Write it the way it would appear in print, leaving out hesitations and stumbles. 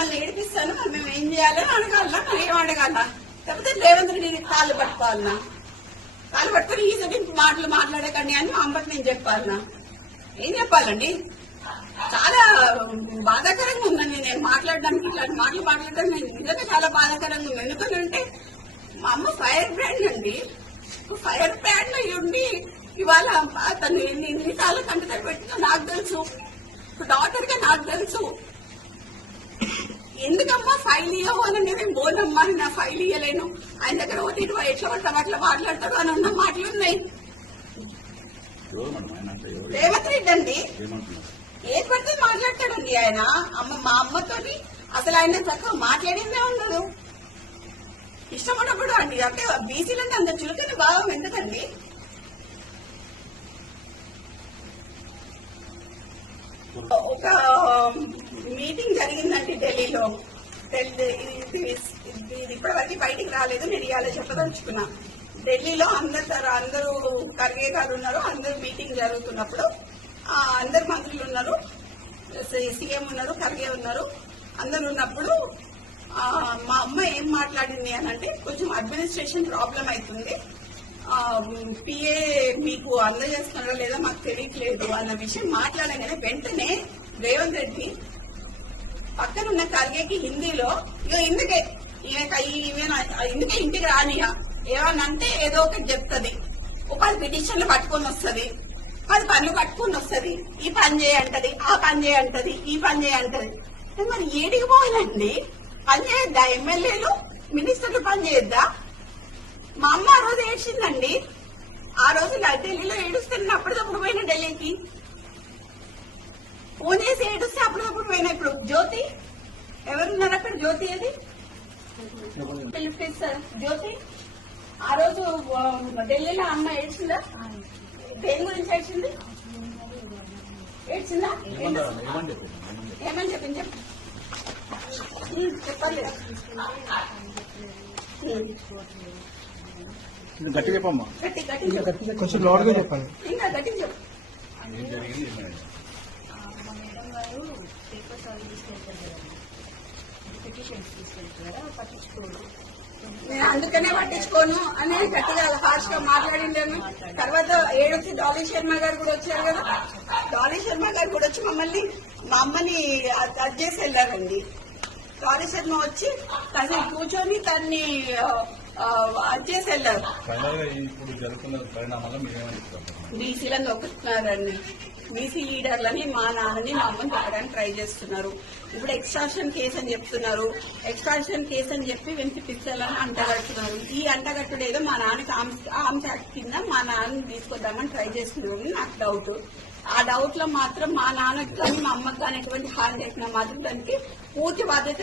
మమ్మల్ని ఏడిపిస్తాను, మరి మేము ఏం చేయాలని అడగాలనా? మరి ఏం అడగాలనా? లేకపోతే రేవంత్ రెడ్డిని కాళ్ళు పట్టుకోవాలనా? కాళ్ళు పట్టుకుని ఈసారి మాటలు మాట్లాడకండి అని మా అమ్మకి నేను చెప్పాలనా? ఏం చెప్పాలండి? చాలా బాధాకరంగా ఉందండి నేను మాట్లాడడానికి. ఇట్లాంటి మాటలు మాట్లాడడానికి నేను నిజంగా చాలా బాధాకరంగా ఉంది. ఎందుకంటే మా అమ్మ ఫైర్ బ్రాండ్ అండి. ఫైర్ బ్రాండ్ అయ్యి ఉండి ఇవాళ తను ఎన్నిసార్లు కంటతడి పెట్టిందో నాకు తెలుసు, డాక్టర్ గా నాకు తెలుసు. ఎందుకమ్మా ఫైల్ ఇవ్వవు అని నేను బోనమ్మా, నా ఫైల్ ఇవ్వలేను, ఆయన దగ్గర ఒకటి ఎట్లా పడతాం అట్లా మాట్లాడతాడు అని ఉన్న మాటలు ఉన్నాయి. రేవంత్ రెడ్డి అండి ఏది పడితే మాట్లాడతాడండి ఆయన. మా అమ్మతోని అసలు ఆయన చక్కగా మాట్లాడిందే ఉండదు. ఇష్టం ఉన్నప్పుడు అండి. అంటే బీసీలంటే అంత చులకని భావం ఎందుకండి? ఒక మీటింగ్ జరిగిందండి ఢిల్లీలో. ఇది ఇప్పటివరకు బయటికి రాలేదు, నేను ఇవాళ చెప్పదలుచుకున్నా. ఢిల్లీలో అందరూ ఖర్గే గారు ఉన్నారు, అందరూ మీటింగ్ జరుగుతున్నప్పుడు అందరు మంత్రులు ఉన్నారు, సీఎం ఉన్నారు, ఖర్గే ఉన్నారు, అందరు ఉన్నప్పుడు మా అమ్మ ఏం మాట్లాడింది అని అంటే, కొంచెం అడ్మినిస్ట్రేషన్ ప్రాబ్లం అవుతుంది, పిఏ మీకు అందజేస్తున్నారో లేదా మాకు తెలియట్లేదు అన్న విషయం మాట్లాడగానే వెంటనే రేవంత్ రెడ్డి పక్కనున్న ఖర్గేకి హిందీలో ఇందుకే ఇంటికి రానియా ఏమనంటే ఏదో ఒకటి చెప్తుంది, ఒక 10 పిటిషన్లు పట్టుకొని వస్తుంది, 10 పనులు పట్టుకొని వస్తుంది, ఈ పని చేయంటది, ఆ పని చేయంటది, ఈ పని చేయంటది. మరి ఏడికి పోయిందండి? పని చేయొద్దా? ఎమ్మెల్యేలు మినిస్టర్లు పని చేయొద్దా? మా అమ్మ ఆ రోజు ఏడ్చిందండి. ఆ రోజు ఢిల్లీలో ఏడుస్తున్నా అప్పటికప్పుడు పోయిన ఢిల్లీకి ఫోన్ చేసి ఏడుస్తే అప్పటికప్పుడు పోయినా. ఇప్పుడు జ్యోతి ఎవరున్నారు అక్కడ? జ్యోతి అది జ్యోతి ఆ రోజు ఢిల్లీలో అమ్మ ఏడ్చిందా? దేని గురించి ఏడ్చింది? ఏడ్చిందా? ఏమని చెప్పింది చెప్పాలి. గట్టి చెప్పమ్మా, కొంచెం లోడ్గా చెప్పాలి. ఇంకా గట్టి చెప్పు. నేను అందుకనే పట్టించుకోను అని గట్టిగా హార్ష్ గా మాట్లాడిండాను. తర్వాత ఏడొచ్చి డాలీ శర్మ గారు కూడా వచ్చారు కదా, డాలీ శర్మ గారు కూడా వచ్చి మా అమ్మని అది చేసి వెళ్ళారండి. డాలీ శర్మ వచ్చి కాసేపు కూర్చొని తన్ని అది చేసి వెళ్ళారు. బీసీలను నొక్కుతున్నారండి, బీసీ లీడర్లని మా నాన్నని మా అమ్మని చెప్పడానికి ట్రై చేస్తున్నారు. ఇప్పుడు ఎక్స్ట్రాక్షన్ కేసు అని చెప్తున్నారు, ఎక్స్ట్రాక్షన్ కేసు అని చెప్పి వినిపిస్తాలని అంటగడుతున్నారు. ఈ అంటగట్టుడు ఏదో మా నాన్నకి ఆర్మ్స్ యాక్ట్ కింద మా నాన్నని తీసుకొద్దామని ట్రై చేస్తున్నారు. నాకు డౌట్. ఆ డౌట్ లో మాత్రం మా నాన్నకి కానీ మా అమ్మకి కానీ ఎటువంటి హాని చేసినా మాత్రం దానికి పూర్తి బాధ్యత